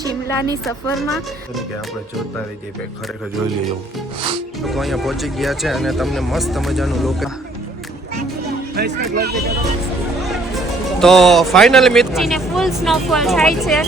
શિમલાની સફરમાં કે આપણે જોતા રહી જઈએ ભાઈ, ખરેખર જોઈ લેજો. લોકો અહીંયા પહોંચી ગયા છે અને તમને મસ્ત મજાનું તો ફાઇનલી મિત્રો ફૂલ સ્નોફોલ થાય છે.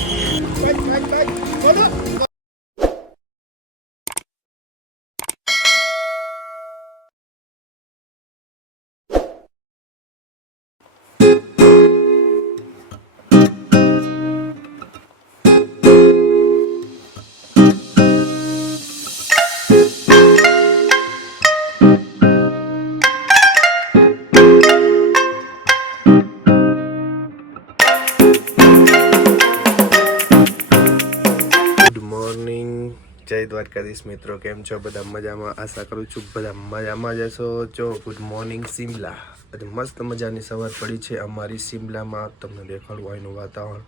જય દ્વારકાધીશ મિત્રો, કેમ છો બધા? મજામાં? આશા કરું છું બધા મજામાં જ હશો. જો ગુડ મોર્નિંગ શિમલા. આજે મસ્ત મજાની સવાર પડી છે અમારી શિમલામાં. તમને દેખાડવું અહીંનું વાતાવરણ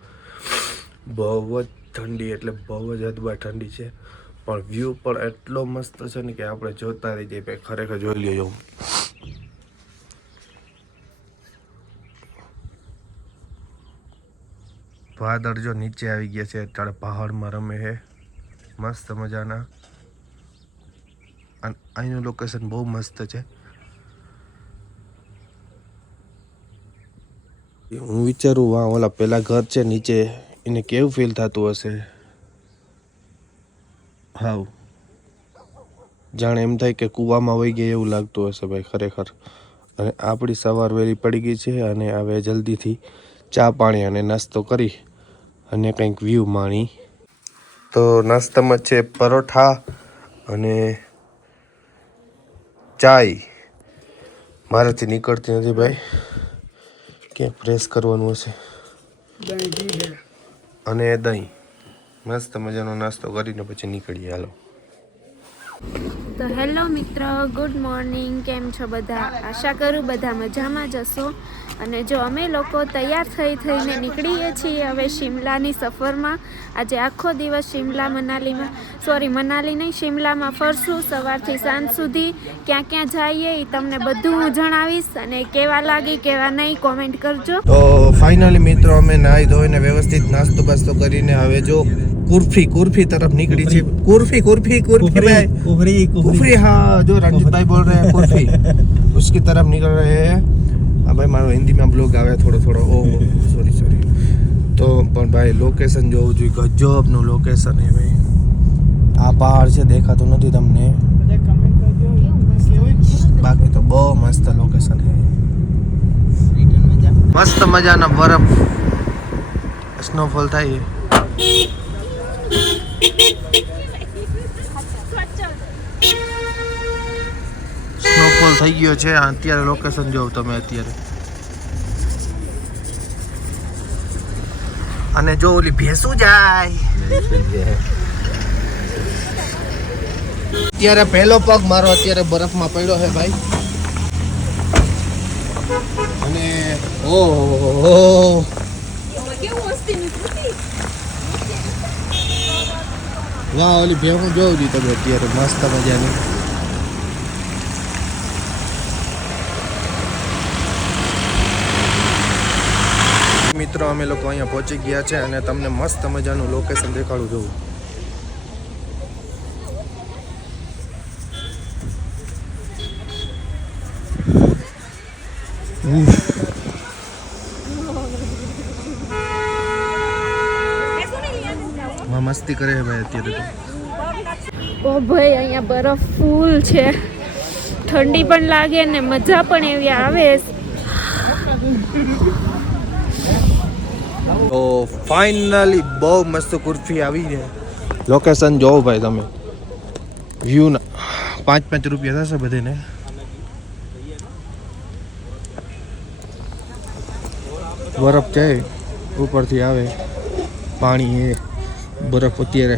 બહુ જ ઠંડી, એટલે બહુ જ હદબાર ઠંડી છે, પણ વ્યૂ પણ એટલો મસ્ત છે ને કે આપણે જોતા રહી જઈએ ભાઈ, ખરેખર જોઈ લેજો. વાદળ જો નીચે આવી ગયા છે, અત્યારે પહાડમાં રમે છે મસ્ત મજાના. અને અહીંનું લોકેશન બહુ મસ્ત છે. હું વિચારું વાહ ઓલા પેલા ઘર છે નીચે, એને કેવું ફીલ થતું હશે. હાવ જાણે એમ થાય કે કૂવામાં વહી ગયા એવું લાગતું હશે ભાઈ, ખરેખર. અને આપણી સવાર વહેલી પડી ગઈ છે અને હવે જલ્દીથી ચા પાણી અને નાસ્તો કરી અને કંઈક વ્યૂ માણી. તો નાસ્તામાં છે પરોઠા અને ચાય. મારાથી નીકળતી નથી ભાઈ, ક્યાંક પ્રેસ કરવાનું હશે. અને દહીં. મસ્ત મજાનો નાસ્તો કરીને પછી નીકળીએ. હાલો. તો હેલો મિત્રો, ગુડ મોર્નિંગ. કેમ છો બધા? આશા કરું બધા મજામાં જ હશો. અને જો અમે લોકો તૈયાર થઈને નીકળીએ છીએ હવે શિમલાની સફરમાં. આજે આખો દિવસ મનાલી નહીં, શિમલામાં ફરશું સવારથી સાંજ સુધી. ક્યાં ક્યાં જઈએ એ તમને બધું હું જણાવીશ, અને કેવા લાગી કેવા નહીં કોમેન્ટ કરજો. તો ફાઇનલી મિત્રો અમે નાહી ધોઈને વ્યવસ્થિત નાસ્તો બાસ્તો કરીને હવે જો कुर्फी तरफ निकली थी. कुफरी हाँ, जो रंजित भाई बोल रहे हैं कुर्फी, उसकी तरफ निकल रहे हैं. हाँ भाई, मारो हिंदी में ब्लॉग आवे थोड़ो. Oh sorry. तो પણ ભાઈ લોકેશન જોવું જોઈએ, ગજબનું લોકેશન છે ભાઈ. આ પહાડ છે, દેખાતું નથી તમને, બાકી તો બહુ મસ્ત લોકેશન છે. મસ્ત મજાના બરફ સ્નોફોલ થાય. સ્નોફોલ થઈ ગયો છે અત્યારે. લોકેશન જોવ તમે અત્યારે. અને જો ઓલી ભેંસું જાય અત્યારે પહેલો પગ મારો અત્યારે બરફમાં પડ્યો છે ભાઈ. અને ઓહો વાહ, ઓલી ભેંસું જોઉં છું તમે અત્યારે મસ્ત મજાની. મિત્રો અમે લોકો અહીંયા પહોંચી ગયા છે અને તમને મસ્ત મજાનું લોકેશન દેખાડું જોઉં. મસ્તી કરે છે ભાઈ અત્યારે તો. ઓ ભાઈ, અહીંયા બરફ ફૂલ છે, ઠંડી પણ લાગે ને મજા પણ એવી આવે. તો ફાઇનલી બહુ મસ્ત કુર્ફી આવી છે. લોકેશન જોવો ભાઈ તમે, વ્યૂ ના 5 રૂપિયા થશે બધાને. બરફ છે ઉપરથી આવે, પાણી એ બરફ અત્યારે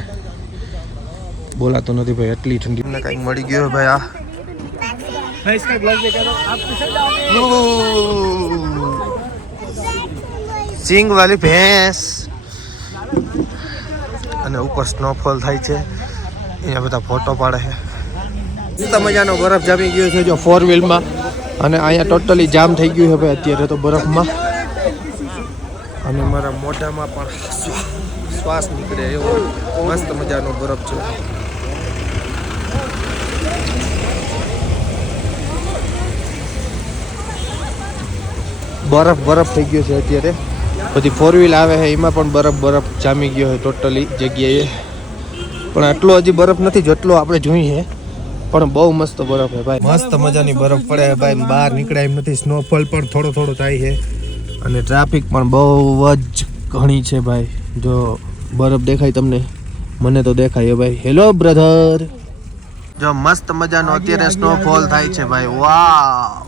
બોલાતો નથી ભાઈ, એટલી ઠંડી. તમને કંઈક મળી ગયો ભાઈ. આ સિંગ વાલી ભેંસ અને ઉપર સ્નોફોલ થાય છે. અહીંયા બધા ફોટો પાડે છે. મસ્ત મજાનો બરફ જામી ગયો છે જો 4 વ્હીલમાં. અને અહીંયા ટોટલી જામ થઈ ગયું છે ભાઈ અત્યારે તો બરફમાં. અને મારા મોઢામાં પણ શ્વાસ નીકળે એવો મસ્ત મજાનો બરફ છે. બરફ થઈ ગયો છે અત્યારે. બધી 4 વ્હીલ આવે છે એમાં પણ બરફ જામી ગયો છે ટોટલી જગ્યાએ. પણ આટલો હજી બરફ નથી જેટલો આપણે જોઈએ, પણ બહુ મસ્ત બરફ છે ભાઈ. મસ્ત મજાની બરફ પડે છે ભાઈ. બહાર નીકળાય એમ નથી. સ્નોફોલ પણ થોડો થાય છે અને ટ્રાફિક પણ બહુ જ ઘણી છે ભાઈ. જો બરફ દેખાય તમને? મને તો દેખાય ભાઈ. Hello brother. જો મસ્ત મજાનો અત્યારે સ્નોફોલ થાય છે ભાઈ. વાવ!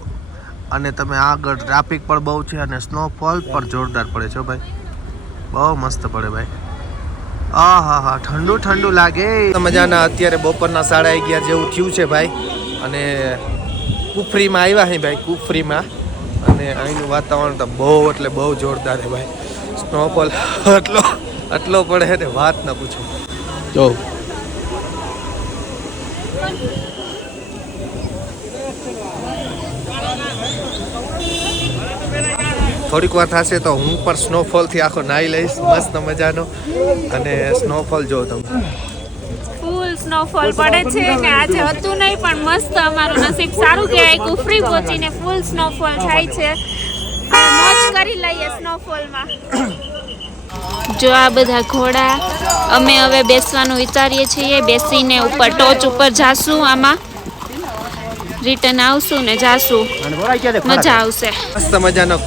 અને તમે આગળ ટ્રાફિક પણ બહુ છે અને સ્નોફોલ પણ જોરદાર પડે છે ભાઈ. બહુ મસ્ત પડે ભાઈ. હા ઠંડુ લાગે મજાના. અત્યારે બપોરના 11:30 જેવું થયું છે ભાઈ અને કુફરીમાં આવ્યા છે ભાઈ. કુફરીમાં અને અહીંનું વાતાવરણ તો બહુ એટલે બહુ જોરદાર છે ભાઈ. સ્નોફોલ આટલો પડે છે ને વાત ના પૂછો. જો થોડીક વાર થશે તો હું પણ સ્નોફોલથી આખો નાહી લઈશ મસ્ત મજાનો. અને સ્નોફોલ જો તમે ફૂલ સ્નોફોલ પડે છે ને આજે હતું નહીં પણ મસ્ત અમારું નસીબ સારું કહેવાય. કુફરી પહોંચીને ફૂલ સ્નોફોલ થાય છે. મોજ કરી લઈએ સ્નોફોલમાં. જો આ બધા ઘોડા અમે હવે બેસવાનું વિચારીએ છીએ. બેસીને ઉપર ટોચ ઉપર જાશું. આમાં રિટર્ન આવશું ને જાશું. મજા આવશે. મસ્ત મજાનો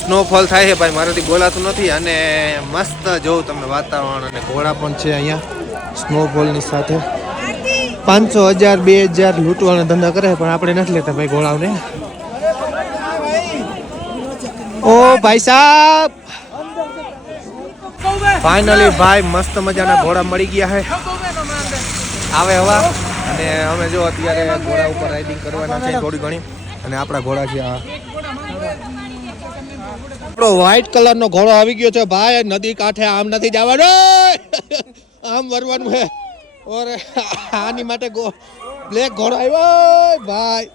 સ્નોફોલ થાય છે ભાઈ. મારાથી બોલાતું નથી અને મસ્ત જોઉં તમે વાતાવરણ. અને ઘોડા પણ છે અહીંયા સ્નોફોલની સાથે. 500, 1000, 2000 લૂંટવાના ધંધા કરે પણ આપણે નથી લેતા ભાઈ ઘોડાઓને. ઓ ભાઈ સાહેબ, ફાઇનલી ભાઈ મસ્ત મજાના ઘોડા મળી ગયા છે. આવે હવા અને અમે જો અત્યારે ઘોડા ઉપર રાઇડિંગ કરવાના છે થોડી ઘણી. અને આપણા ઘોડા છે આ આપણો વ્હાઈટ કલરનો ઘોડો આવી ગયો છે ભાઈ. નદી કાંઠે આમ નથી જવાનું, આમ વરવાનું છે. ઓરે આની માટે બ્લેક ઘોડો આવ્યો ભાઈ.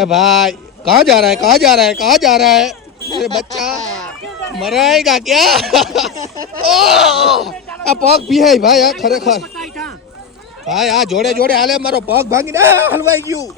ए भाई कहाँ जा रहा है, कहाँ जा रहा है, कहाँ जा रहा है? अरे बच्चा मराएगा क्या? આ પગ ભીહાય ભાઈ. આ ખરેખર ભાઈ આ જોડે જોડે હાલે મારો પગ ભાંગીને હલવાઈ ગયું.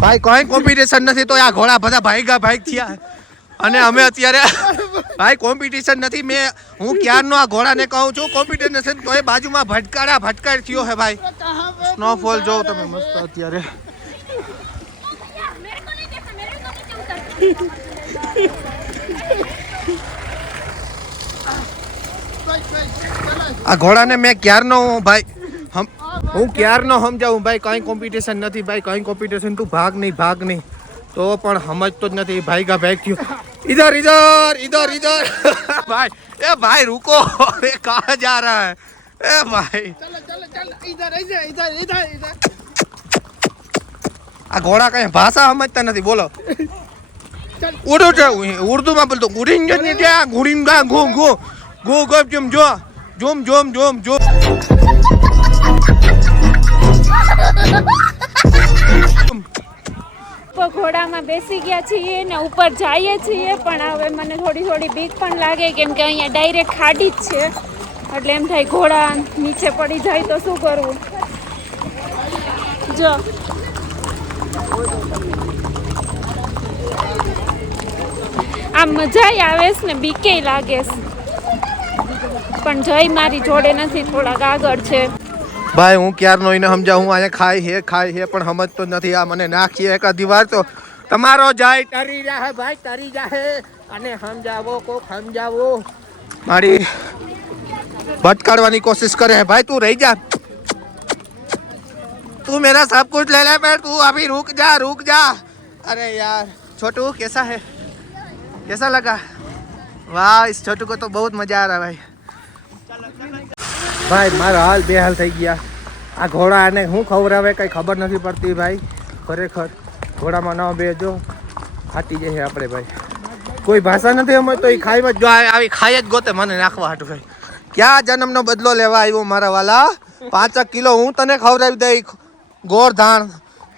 ભાઈ કોઈ કોમ્પિટિશન નથી તો આ ઘોડા બધા ભાઈ થયા. અને અમે અત્યારે ભાઈ કોમ્પિટિશન નથી. હું ક્યારનો આ ઘોડાને કહું છું કોમ્પિટિશન નથી તો એ બાજુમાં ભટકાડ થયો હે ભાઈ. સ્નોફોલ જોઉં તમે મસ્ત અત્યારે. આ ઘોડાને મેં ક્યારનો ભાઈ હું ક્યારનો સમજાવું ભાઈ કઈ કોમ્પિટિશન નથી ભાઈ. કઈ કોમ્પિટિશન તું ભાગ નહીં તો પણ સમજતો જ નથી. ભાઈ થયું. इधर भाई. ए भाई रुको, ये कहाँ जा रहा है? ए भाई इधर. આ ઘોડા કઈ ભાષા સમજતા નથી. બોલો ઉર્દુમાં બોલતો. ઘોડામાં બેસી ગયા છીએ ને ઉપર જઈએ છીએ પણ હવે મને થોડી બીક પણ લાગે કેમ કે અહીંયા ડાયરેક્ટ ખાડી જ છે. એટલે એમ થાય ઘોડા નીચે પડી જાય તો શું કરવું. જો આમ મજા આવે છે ને બીકે લાગે છે પણ જય મારી જોડે નથી, થોડાક આગળ છે. ભાઈ હું ક્યારનો એને સમજાવું અહીંયા ખાય હે પણ સમજતો નથી. આ મને નાખીએ એકાદી વાર તો તમારો જાય તરી જાહે ભાઈ, તરી જાહે. અને સમજાવો મારી ભટકાડવાની કોશિશ કરે है भाई. तू रह जा, तू मेरा सब कुछ ले ले पर तू अभी रुक जा. अरे यार छोटू कैसा है, कैसा लगा? वाह इस छोटू को तो बहुत मजा आ रहा भाई. ભાઈ મારા હાલ બેહાલ થઈ ગયા. આ ઘોડાને હું ખવડાવે કંઈ ખબર નથી પડતી ભાઈ. ખરેખર ઘોડામાં ન બેજો ફાટી જશે આપણે ભાઈ. કોઈ ભાષા નથી અમે તો એ ખાઈ જ આવી ખાઈ જ ગોતે મને નાખવા હાટું ભાઈ. ક્યાં જન્મનો બદલો લેવા આવ્યો મારા વાલા? 5 કિલો હું તને ખવડાવી દઈ ગોળ ધાણ,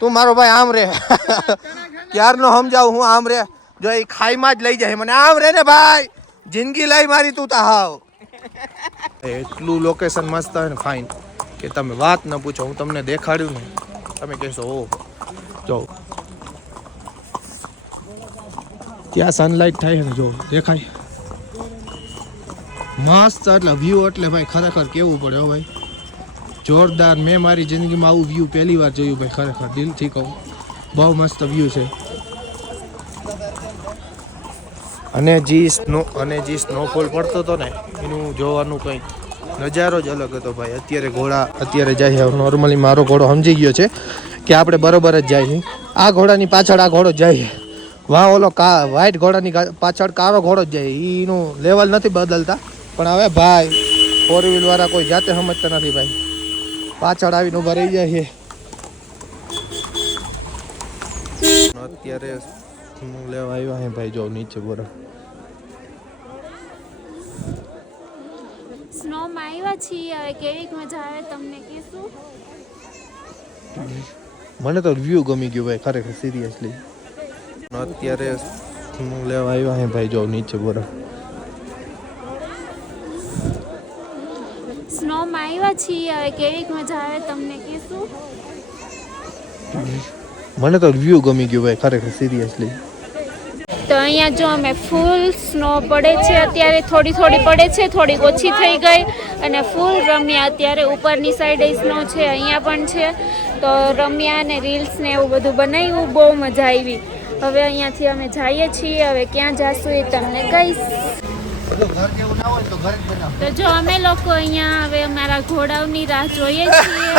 તું મારો ભાઈ આમ રે. ક્યારનો સમજાવું હું આમ રે, જો એ ખાઈમાં જ લઈ જાય મને, આમ રે ને ભાઈ, જિંદગી લઈ મારી તું તા હાવ. એટલું લોકેશન મસ્ત હોય ને ફાઇન કે તમે વાત ન પૂછો. હું તમને દેખાડ્યું ને તમે કહેશો ઓહો. જો ત્યાં સનલાઇટ થાય છે ને, જો દેખાય મસ્ત. એટલે વ્યૂ એટલે ભાઈ ખરેખર કેવું પડે હો ભાઈ, જોરદાર. મેં મારી જિંદગીમાં આવું વ્યૂ પહેલી વાર જોયું ભાઈ, ખરેખર દિલથી કહું, બહુ મસ્ત વ્યૂ છે. અને જે સ્નોફોલ પડતો હતો ને એનું જોવાનું કંઈક નજારો જ અલગ હતો ભાઈ. અત્યારે જાય છે નોર્મલી, મારો ઘોડો સમજી ગયો છે કે આપણે બરોબર જ જાય છે. આ ઘોડાની પાછળ આ ઘોડો જાય છે, વાહ ઓલો વ્હાઈટ ઘોડાની પાછળ કાળો ઘોડો જ જાય. એનું લેવલ નથી બદલતા, પણ હવે ભાઈ 4 વ્હીલ વાળા કોઈ જાતે સમજતા નથી ભાઈ, પાછળ આવીને ઉભા રહી જાય છે. અત્યારે લેવા આવ્યા હે ભાઈ, જો નીચે બરફ. સ્નોમાં આવ્યા છીએ, હવે કેવી મજા આવે તમને કીશું. મને તો વ્યૂ ગમી ગયું ભાઈ, ખરેખર સિરિયસલી. અત્યારે લેવા આવ્યા હે ભાઈ, જો નીચે બરફ. સ્નોમાં આવ્યા છીએ, હવે કેવી મજા આવે તમને કીશું. મને તો વ્યૂ ગમી ગયું ભાઈ, ખરેખર સિરિયસલી. તો અહીંયા જો અમે ફૂલ સ્નો પડે છે, અત્યારે થોડી પડે છે, થોડીક ઓછી થઈ ગઈ, અને ફૂલ રમ્યા. અત્યારે ઉપરની સાઈડે સ્નો છે, અહીંયા પણ છે, તો રમ્યા અને રીલ્સ ને એવું બધું બનાવ્યું, બહુ મજા આવી. હવે અહીંયાથી અમે જઈએ છીએ, હવે ક્યાં જાશું એ તમને કહીશ. તો જો અમે લોકો અહીંયા હવે અમારા ઘોડાઓની રાહ જોઈએ છીએ,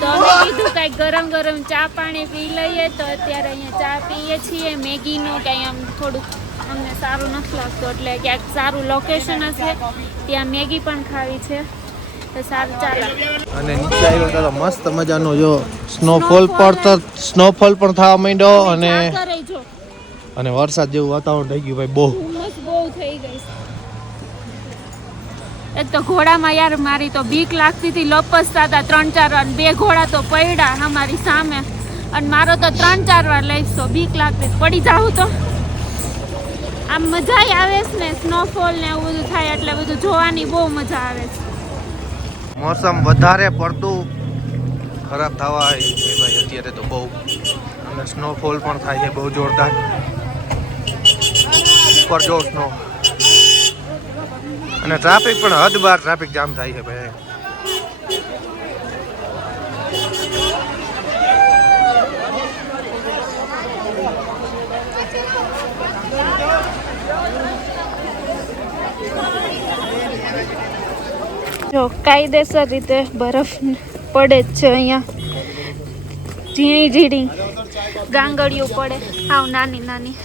તો અમે કીધું કાંઈક ગરમ ચા પાણી પી લઈએ. તો અત્યારે અહીંયા ચા પીએ છીએ, મેગીનું કંઈ આમ થોડુંક અમને સારું નથી લાગતું, એટલે ક્યાંક સારું લોકેશન હશે ત્યાં મેગી પણ ખાવી છે, તો સારું ચાલે. અને નીચે આવ્યો તો મસ્ત મજાનો જો સ્નોફોલ પણ થવા માંડ્યો, અને વરસાદ જેવું વાતાવરણ થઈ ગયું ભાઈ, બહુ થઈ ગઈ. એક તો ઘોડામાં યાર મારી તો બીક લાગતી હતી, લપસતા હતા 3-4 વાર, 2 ઘોડા તો પડ્યા અમારી સામે, અને મારો તો 3-4 વાર લઈશ તો બીક લાગતી, પડી જાઉં તો. આમ મજા આવે છે ને, સ્નોફોલ ને એવું બધું થાય એટલે બધું જોવાની બહુ મજા આવે છે. મોસમ વધારે પડતું ખરાબ થવા છે ભાઈ અત્યારે તો બહુ, અને સ્નોફોલ પણ થાય છે બહુ જોરદાર. ઉપર જો સ્નો, અને ટ્રાફિક પણ હદ બાર ટ્રાફિક જામ થાય છે ભાઈ. જો કાયદેસર રીતે બરફ પડે જ છે અહીંયા, ઝીણી ગાંગડીઓ પડે, હાવ નાની.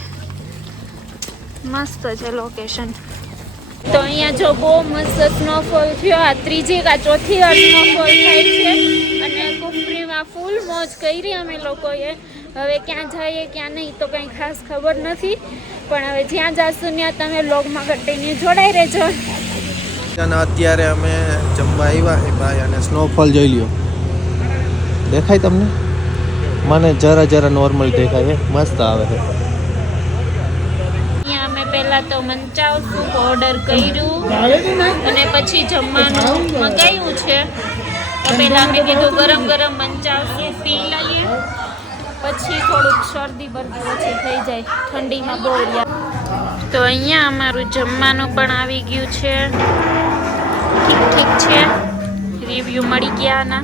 મસ્ત છે લોકેશન. તો અહીંયા જો બહુ મસ્ત સ્નોફોલ થયો, આ 3જી કે 4થી વાર સ્નોફોલ થાય છે, અને કુફરીમાં ફૂલ મોજ કરી અમે લોકોએ. હવે ક્યાં જઈએ ક્યાં નહીં તો કંઈ ખાસ ખબર નથી, પણ હવે જ્યાં જાશું ત્યાં તમે વ્લોગમાં કન્ટિન્યુ જોડાઈ રહેજો. અને અત્યારે અમે જમવા આવ્યા છે ભાઈ, અને સ્નોફોલ જોઈ લ્યો, દેખાય તમને? મને જરા નોર્મલ દેખાય છે, મસ્ત આવે છે. પહેલા તો મંચાવ સૂપ ઓર્ડર કર્યું, અને પછી જમવાનું મંગાવ્યું છે. તો પહેલા મેં કીધું ગરમ મંચાવ સૂપ પી લઈએ, પછી થોડુંક શરદી બરદી ઓછી થઈ જાય, ઠંડીમાં બહુ. તો અહીંયા અમારું જમવાનું પણ આવી ગયું છે, ઠીક છે, રિવ્યૂ મળી ગયા ના.